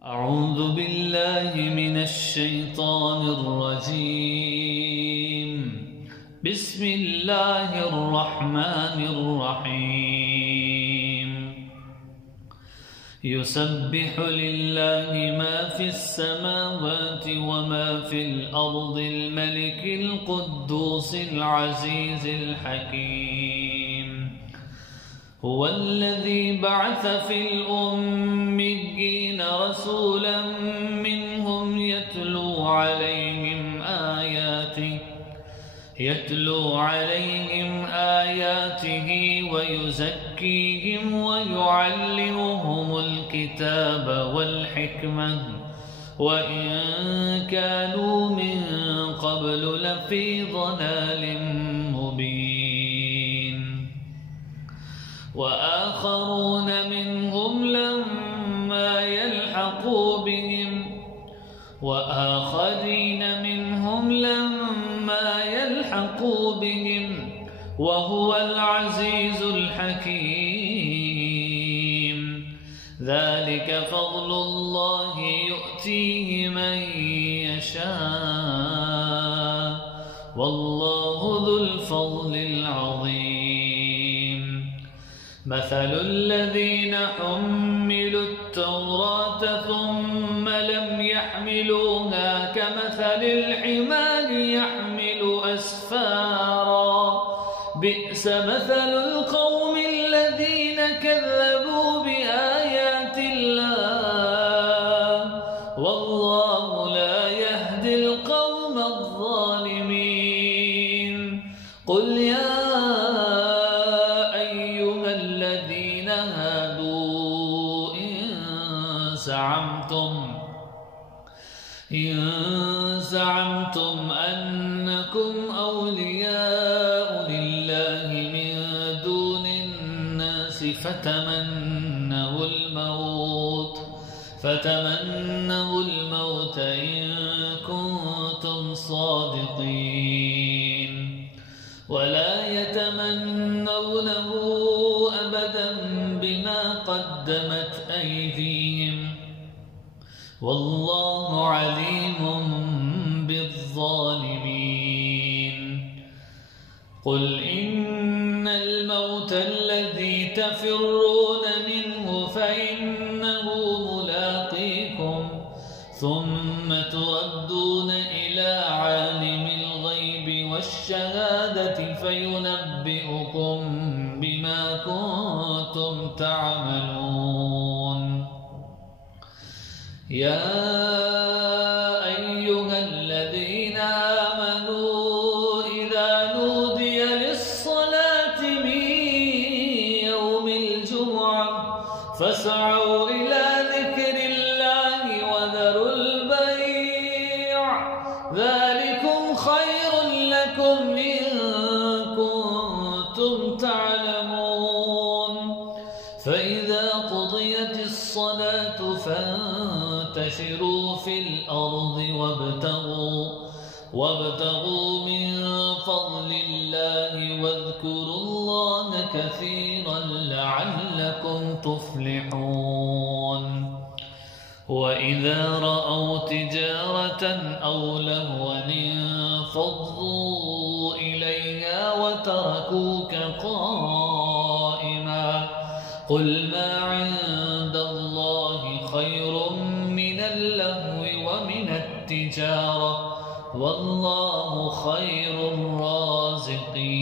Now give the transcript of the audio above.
أعوذ بالله من الشيطان الرجيم. بسم الله الرحمن الرحيم. يسبح لله ما في السماوات وما في الأرض الملك القدوس العزيز الحكيم. هو الذي بعث في الأميين رسولا منهم يتلو عليهم آياته ويزكيهم ويعلمهم الكتاب والحكمة وإن كانوا من قبل لفي ضلال مبين. وآخرين منهم لما يلحقوا بهم وهو العزيز الحكيم. ذلك فضل الله يؤتيه من يشاء والله ذو الفضل العظيم. مثل الذين حملوا التوراة ثم لم يحملوها كمثل الحمار يحمل أسفارا بئس مثل القوم الذين كذبوا بآيات الله والله لا يهدي القوم الظالمين. قل يا أيها الذين هادوا إن زعمتم أنكم أولياء لله من دون الناس فتمنوا الموت إن كنتم صادقين ولا يتمنونه أبدا بما قدمت أيديهم والله عليم بالظالمين. قل إن الموت الذي تفرون منه فإنه ملاقيكم ثم تردون إلى عالم الغيب والشهادة فينبئكم بما كنتم تعملون. يا أيها الذين آمنوا إذا نودي للصلاة من يوم الجمعة فاسعوا إلى ذكر الله وذروا البيع ذلكم خير لكم إن كنتم تعلمون. فإذا قضيت الصلاة فانتشروا في الأرض وابتغوا من فضل الله واذكروا الله كثيرا لعلكم تفلحون. وإذا رأوا تجارة أو لهوا انفضوا إليها وتركوك قائما. قل ما عند الله خير من اللهو ومن التجارة والله خير الرازقين.